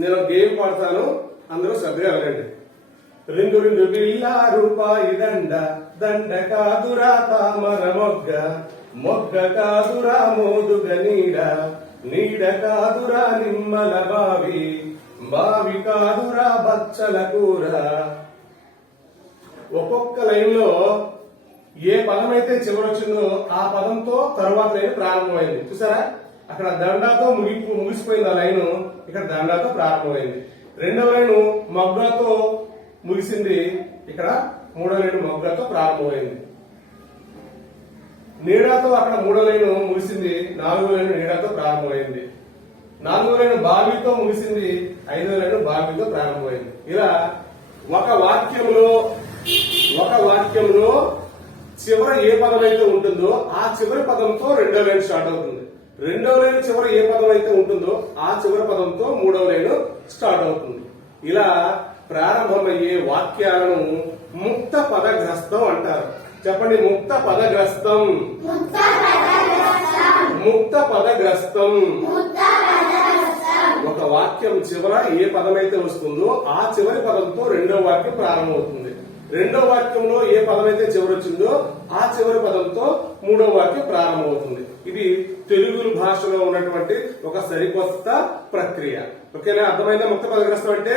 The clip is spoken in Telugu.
నేను గేమ్ పాడతాను. అందరూ శ్రద్ధగా వినండి. రెండు రెండు బిల్లా రూపాయి దండ దండ కాదురా తామర మొగ్గ మొగ్గ కాదురా మోదుగ నీడ నీడ కాదురా నిమ్మల బావి బావి కాదురా బచ్చల కూర. ఒక్కొక్క లైన్లో ఏ పదం అయితే చివరొచ్చిందో ఆ పదంతో తర్వాత లైన్ ప్రారంభమైంది. చూసారా? అక్కడ దండాతో ముగి ముగిసిపోయింది ఆ లైన్. ఇక్కడ దండాతో ప్రారంభమైంది. రెండవ లైన్ మగ్గాతో ముగిసింది. ఇక్కడ మూడో లైన్ మగ్గాతో ప్రారంభమైంది. నీడాతో అక్కడ మూడో లైన్ ముగిసింది. నాలుగో లైన్ నీడాతో ప్రారంభమైంది. నాలుగో లైన్ బావితో ముగిసింది. ఐదో లైన్ బావితో ప్రారంభమైంది. ఇలా ఒక వాక్యంలో ఒక వాక్యంలో చివర ఏ పదం అయితే ఉంటుందో ఆ చివరి పదంతో రెండో లైన్ స్టార్ట్ అవుతుంది. రెండో లైన్ చివర ఏ పదం అయితే ఉంటుందో ఆ చివరి పదంతో మూడో లైన్ స్టార్ట్ అవుతుంది. ఇలా ప్రారంభమయ్యే వాక్యాలను ముక్త పదగ్రస్తం అంటారు. చెప్పండి ముక్త పదగ్రస్తం. ముక్త పదగ్రస్తం. ఒక వాక్యం చివర ఏ పదమైతే వస్తుందో ఆ చివరి పదంతో రెండో వాక్యం ప్రారంభమవుతుంది. రెండో వాక్యంలో ఏ పదం అయితే చివరి వచ్చిందో ఆ చివరి పదంతో మూడో వాక్యం ప్రారంభమవుతుంది. ఇది తెలుగు భాషలో ఉన్నటువంటి ఒక సరికొత్త ప్రక్రియ. ఓకేనా? అర్థమైందా? ముక్త పదగ్రస్తం అంటే